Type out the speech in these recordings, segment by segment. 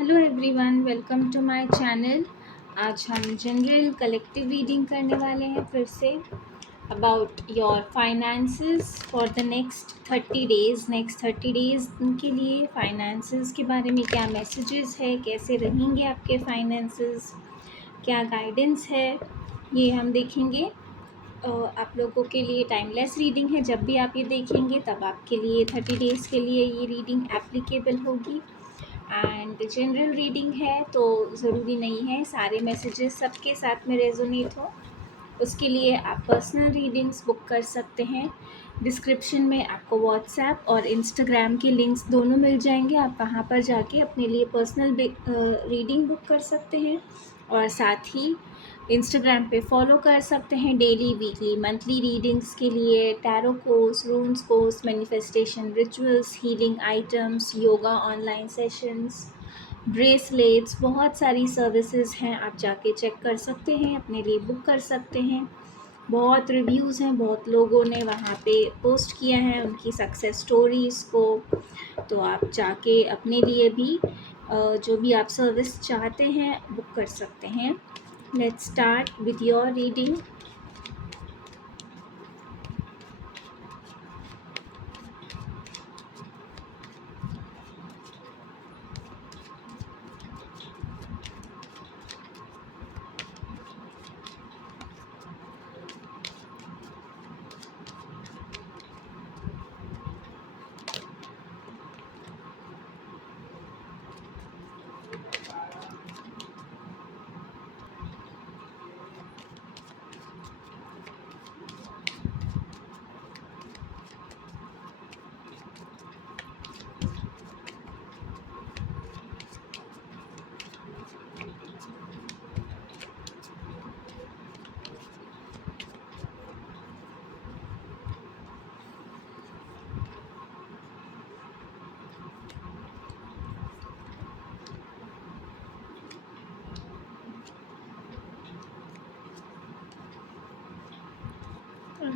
Hello everyone, welcome to my channel. आज हम general collective reading करने वाले हैं फिर say about your finances for the next 30 days के लिए फाइनेंसेस के बारे में क्या मैसेजेस है, कैसे रहेंगे आपके फाइनेंसेस, क्या गाइडेंस है, ये हम देखेंगे। आप लोगों के लिए टाइमलेस रीडिंग है। जब भी आप ये देखेंगे तब आपके लिए 30 डेज़ के लिए ये रीडिंग एप्लीकेबल होगी। एंड जनरल रीडिंग है तो ज़रूरी नहीं है सारे मैसेजेस सबके साथ में रेजोनेट हो। उसके लिए आप पर्सनल रीडिंग्स बुक कर सकते हैं। डिस्क्रिप्शन में आपको व्हाट्सएप और इंस्टाग्राम के लिंक्स दोनों मिल जाएंगे। आप वहाँ पर जाके अपने लिए पर्सनल रीडिंग बुक कर सकते हैं और साथ ही इंस्टाग्राम पे फॉलो कर सकते हैं डेली, वीकली, मंथली रीडिंग्स के लिए tarot course, रून्स course, manifestation rituals, healing items, yoga online sessions, bracelets, बहुत सारी सर्विसेज हैं। आप जाके चेक कर सकते हैं, अपने लिए बुक कर सकते हैं। बहुत रिव्यूज़ हैं, बहुत लोगों ने वहाँ पे पोस्ट किया है उनकी सक्सेस स्टोरीज़ को। तो आप जाके अपने लिए भी जो भी आप सर्विस चाहते हैं बुक कर सकते हैं। Let's start with your reading.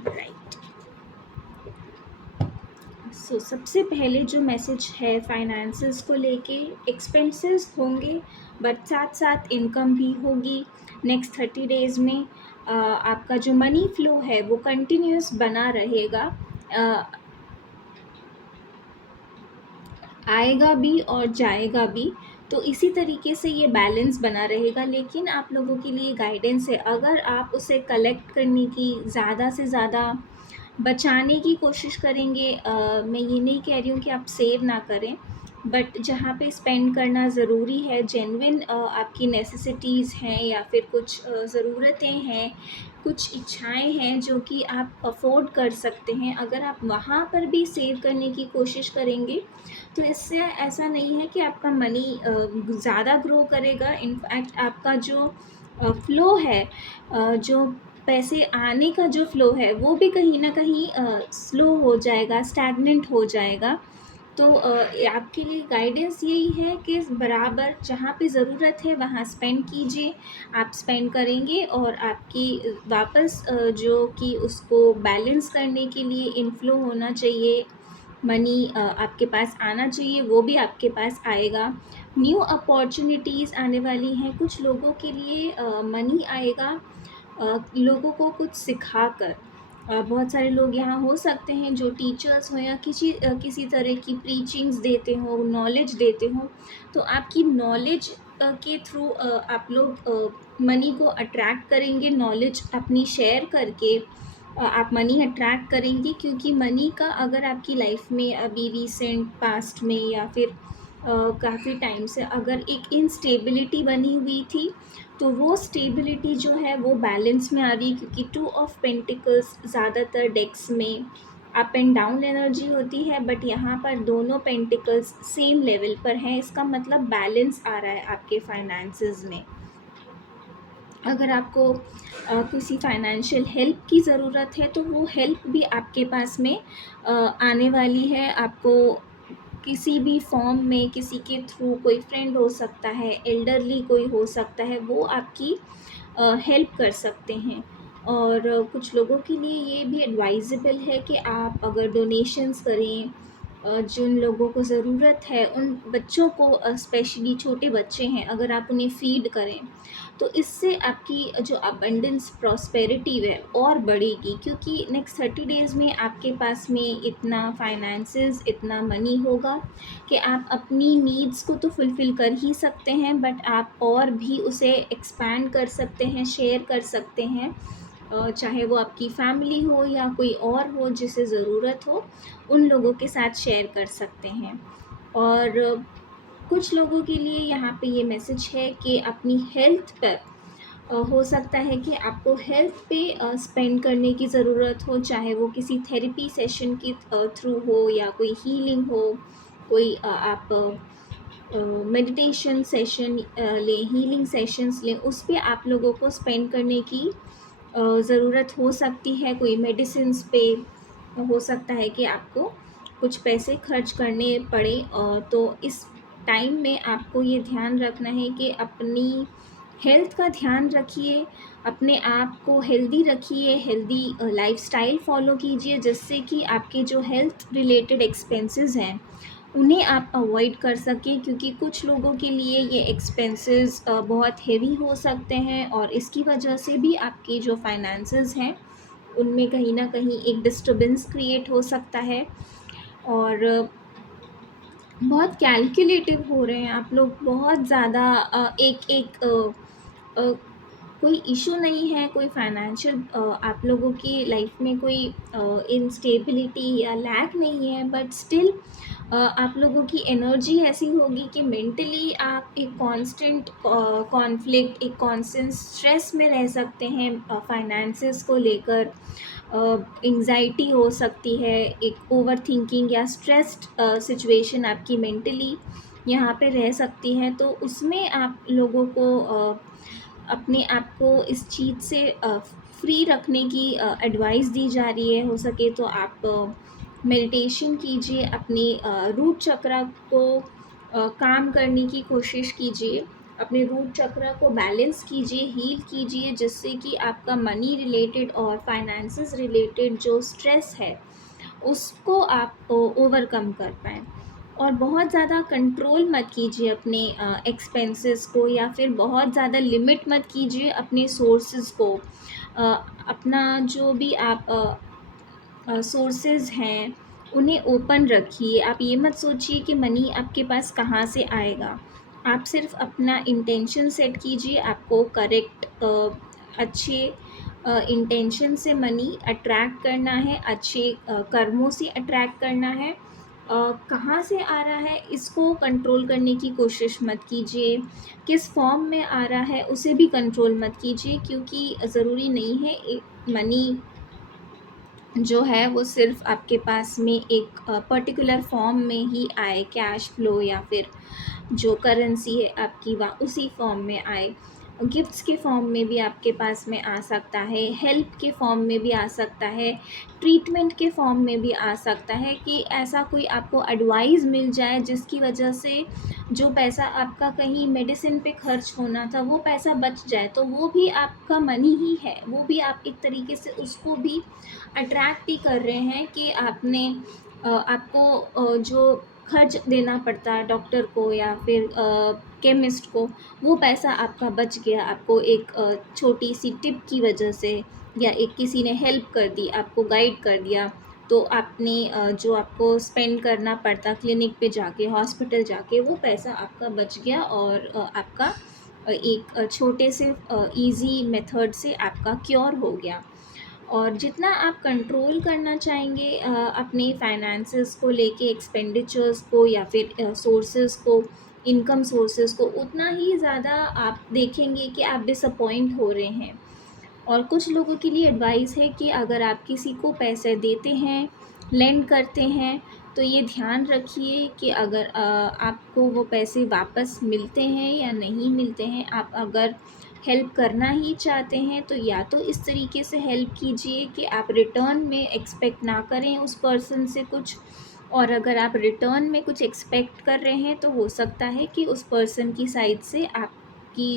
Right, so सबसे पहले जो मैसेज है फाइनेंसेस को लेके, एक्सपेंसेस होंगे बट साथ साथ इनकम भी होगी। नेक्स्ट 30 डेज़ में आपका जो मनी फ्लो है वो कंटिन्यूस बना रहेगा। आएगा भी और जाएगा भी, तो इसी तरीके से ये बैलेंस बना रहेगा। लेकिन आप लोगों के लिए गाइडेंस है, अगर आप उसे कलेक्ट करने की, ज़्यादा से ज़्यादा बचाने की कोशिश करेंगे, मैं ये नहीं कह रही हूँ कि आप सेव ना करें, बट जहाँ पे स्पेंड करना ज़रूरी है, जेन्युइन आपकी नेसेसिटीज़ हैं या फिर कुछ ज़रूरतें हैं, कुछ इच्छाएं हैं जो कि आप अफोर्ड कर सकते हैं, अगर आप वहाँ पर भी सेव करने की कोशिश करेंगे तो इससे ऐसा नहीं है कि आपका मनी ज़्यादा ग्रो करेगा। इनफैक्ट आपका जो फ्लो है, जो पैसे आने का जो फ्लो है वो भी कहीं ना कहीं स्लो हो जाएगा, स्टैग्नेंट हो जाएगा। तो आपके लिए गाइडेंस यही है कि बराबर जहाँ पे ज़रूरत है वहाँ स्पेंड कीजिए। आप स्पेंड करेंगे और आपकी वापस जो कि उसको बैलेंस करने के लिए इनफ्लो होना चाहिए, मनी आपके पास आना चाहिए, वो भी आपके पास आएगा। न्यू अपॉर्चुनिटीज़ आने वाली हैं कुछ लोगों के लिए। मनी आएगा लोगों को कुछ सिखाकर। बहुत सारे लोग यहाँ हो सकते हैं जो टीचर्स हो या किसी तरह की प्रीचिंग्स देते हो, नॉलेज देते हो। तो आपकी नॉलेज के थ्रू आप लोग मनी को अट्रैक्ट करेंगे। नॉलेज अपनी शेयर करके आप मनी अट्रैक्ट करेंगे, क्योंकि मनी का अगर आपकी लाइफ में अभी रिसेंट पास्ट में या फिर काफ़ी टाइम से अगर एक इनस्टेबिलिटी बनी हुई थी, तो वो स्टेबिलिटी जो है वो बैलेंस में आ रही है, क्योंकि 2 ऑफ पेंटिकल्स ज़्यादातर डेक्स में अप एंड डाउन एनर्जी होती है, बट यहाँ पर दोनों पेंटिकल्स सेम लेवल पर हैं। इसका मतलब बैलेंस आ रहा है आपके फाइनेंसेस में। अगर आपको किसी फाइनेंशियल हेल्प की ज़रूरत है तो वो हेल्प भी आपके पास में आने वाली है। आपको किसी भी फॉर्म में, किसी के थ्रू, कोई फ्रेंड हो सकता है, एल्डरली कोई हो सकता है, वो आपकी हेल्प कर सकते हैं। और कुछ लोगों के लिए ये भी एडवाइजेबल है कि आप अगर डोनेशंस करें, जिन लोगों को ज़रूरत है उन बच्चों को, स्पेशली छोटे बच्चे हैं, अगर आप उन्हें फ़ीड करें तो इससे आपकी जो अबंडेंस प्रॉस्पेरिटी है और बढ़ेगी, क्योंकि नेक्स्ट 30 डेज़ में आपके पास में इतना फाइनेंसेस, इतना मनी होगा कि आप अपनी नीड्स को तो फुलफ़िल कर ही सकते हैं, बट आप और भी उसे एक्सपैंड कर सकते हैं, शेयर कर सकते हैं। चाहे वो आपकी फैमिली हो या कोई और हो जिसे ज़रूरत हो, उन लोगों के साथ शेयर कर सकते हैं। और कुछ लोगों के लिए यहाँ पे ये मैसेज है कि अपनी हेल्थ पर, हो सकता है कि आपको हेल्थ पे स्पेंड करने की ज़रूरत हो, चाहे वो किसी थेरेपी सेशन के थ्रू हो या कोई हीलिंग हो, कोई आप मेडिटेशन सेशन लें, हीलिंग सेशंस लें, उस पे आप लोगों को स्पेंड करने की ज़रूरत हो सकती है। कोई मेडिसिन्स पे हो सकता है कि आपको कुछ पैसे खर्च करने पड़े। तो इस टाइम में आपको ये ध्यान रखना है कि अपनी हेल्थ का ध्यान रखिए, अपने आप को हेल्दी रखिए, हेल्दी लाइफ़स्टाइल फ़ॉलो कीजिए, जिससे कि आपके जो हेल्थ रिलेटेड एक्सपेंसेस हैं उन्हें आप अवॉइड कर सकें, क्योंकि कुछ लोगों के लिए ये एक्सपेंसेस बहुत हेवी हो सकते हैं और इसकी वजह से भी आपके जो फाइनेंसेस हैं उनमें कहीं न कहीं एक डिस्टर्बेंस क्रिएट हो सकता है। और बहुत कैलकुलेटिव हो रहे हैं आप लोग, बहुत ज़्यादा एक-एक कोई इशू नहीं है, कोई फाइनेंशियल आप लोगों की लाइफ में कोई इंस्टेबिलिटी या लैक नहीं है, बट स्टिल आप लोगों की एनर्जी ऐसी होगी कि मेंटली आप एक कांस्टेंट कॉन्फ्लिक्ट, एक कांस्टेंट स्ट्रेस में रह सकते हैं। फाइनेंसेस को लेकर एंग्जाइटी हो सकती है, एक ओवर थिंकिंग या स्ट्रेस्ड सिचुएशन आपकी मेंटली यहाँ पे रह सकती है। तो उसमें आप लोगों को अपने आप को इस चीज़ से फ्री रखने की एडवाइस दी जा रही है। हो सके तो आप मेडिटेशन कीजिए, अपने रूट चक्रा को काम करने की कोशिश कीजिए, अपने रूट चक्रा को बैलेंस कीजिए, हील कीजिए, जिससे कि आपका मनी रिलेटेड और फाइनेंसेस रिलेटेड जो स्ट्रेस है उसको आप ओवरकम कर पाएँ। और बहुत ज़्यादा कंट्रोल मत कीजिए अपने एक्सपेंसेस को, या फिर बहुत ज़्यादा लिमिट मत कीजिए अपने सोर्सेज़ को। अपना जो भी आप सोर्सेज़ हैं उन्हें ओपन रखिए। आप ये मत सोचिए कि मनी आपके पास कहाँ से आएगा। आप सिर्फ अपना इंटेंशन सेट कीजिए, आपको करेक्ट अच्छे इंटेंशन से मनी अट्रैक्ट करना है, अच्छे कर्मों से अट्रैक्ट करना है। कहाँ से आ रहा है इसको कंट्रोल करने की कोशिश मत कीजिए, किस फॉर्म में आ रहा है उसे भी कंट्रोल मत कीजिए, क्योंकि ज़रूरी नहीं है मनी जो है वो सिर्फ आपके पास में एक पर्टिकुलर फॉर्म में ही आए, कैश फ्लो या फिर जो करेंसी है आपकी वहाँ उसी फॉर्म में आए। गिफ्ट्स के फॉर्म में भी आपके पास में आ सकता है, हेल्प के फॉर्म में भी आ सकता है, ट्रीटमेंट के फॉर्म में भी आ सकता है, कि ऐसा कोई आपको एडवाइस मिल जाए जिसकी वजह से जो पैसा आपका कहीं मेडिसिन पे खर्च होना था वो पैसा बच जाए, तो वो भी आपका मनी ही है, वो भी आप एक तरीके से उसको भी अट्रैक्ट ही कर रहे हैं कि आपने आपको जो खर्च देना पड़ता डॉक्टर को या फिर केमिस्ट को, वो पैसा आपका बच गया, आपको एक छोटी सी टिप की वजह से, या एक किसी ने हेल्प कर दी, आपको गाइड कर दिया, तो आपने जो आपको स्पेंड करना पड़ता क्लिनिक पे जाके, हॉस्पिटल जाके, वो पैसा आपका बच गया और आपका एक छोटे से ईज़ी मेथड से आपका क्योर हो गया। और जितना आप कंट्रोल करना चाहेंगे अपने फाइनेंसेस को लेके, एक्सपेंडिचर्स को या फिर सोर्सेज को, इनकम सोर्सेज को, उतना ही ज़्यादा आप देखेंगे कि आप डिसअपॉइंट हो रहे हैं। और कुछ लोगों के लिए एडवाइस है कि अगर आप किसी को पैसे देते हैं, लेंड करते हैं, तो ये ध्यान रखिए कि अगर आपको वो पैसे वापस मिलते हैं या नहीं मिलते हैं। आप अगर हेल्प करना ही चाहते हैं तो या तो इस तरीके से हेल्प कीजिए कि आप रिटर्न में एक्सपेक्ट ना करें उस पर्सन से कुछ, और अगर आप रिटर्न में कुछ एक्सपेक्ट कर रहे हैं तो हो सकता है कि उस पर्सन की साइड से आपकी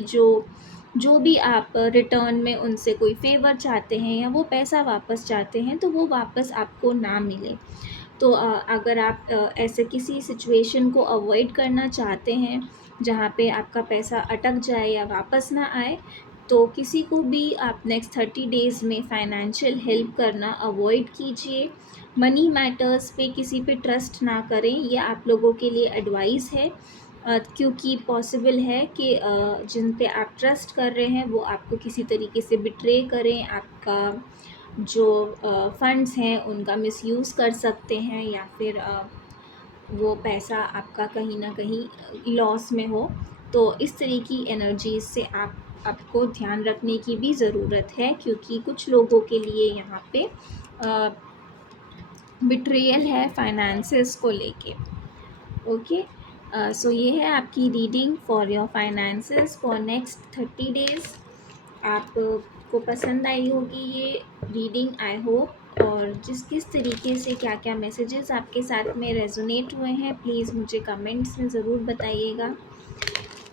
जो भी आप रिटर्न में उनसे कोई फ़ेवर चाहते हैं या वो पैसा वापस चाहते हैं, तो वो वापस आपको ना मिले। तो अगर आप ऐसे किसी सिचुएशन को अवॉइड करना चाहते हैं जहाँ पे आपका पैसा अटक जाए या वापस ना आए, तो किसी को भी आप नेक्स्ट 30 डेज़ में फाइनेंशियल हेल्प करना अवॉइड कीजिए। मनी मैटर्स पे किसी पे ट्रस्ट ना करें, ये आप लोगों के लिए एडवाइस है। क्योंकि पॉसिबल है कि जिन पे आप ट्रस्ट कर रहे हैं वो आपको किसी तरीके से बिट्रे करें, आपका जो फंड्स हैं उनका मिसयूज़ कर सकते हैं, या फिर वो पैसा आपका कहीं न कहीं लॉस में हो। तो इस तरह की एनर्जीज़ से आपको ध्यान रखने की भी ज़रूरत है, क्योंकि कुछ लोगों के लिए यहाँ पे बिट्रेयल है फाइनेंसेस को लेके। ओके, सो ये है आपकी reading for your finances for next 30 days. आपको पसंद आई होगी ये रीडिंग, आई होप। और किस तरीके से क्या क्या मैसेजेस आपके साथ में रेजोनेट हुए हैं, प्लीज़ मुझे कमेंट्स में ज़रूर बताइएगा।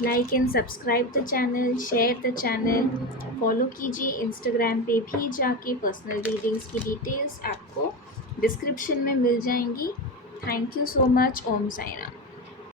Like and subscribe the channel, share the channel, follow कीजिए। इंस्टाग्राम पे भी जाके पर्सनल रीडिंग्स की डिटेल्स आपको डिस्क्रिप्शन में मिल जाएंगी। Thank you so much. Om Sai Ram.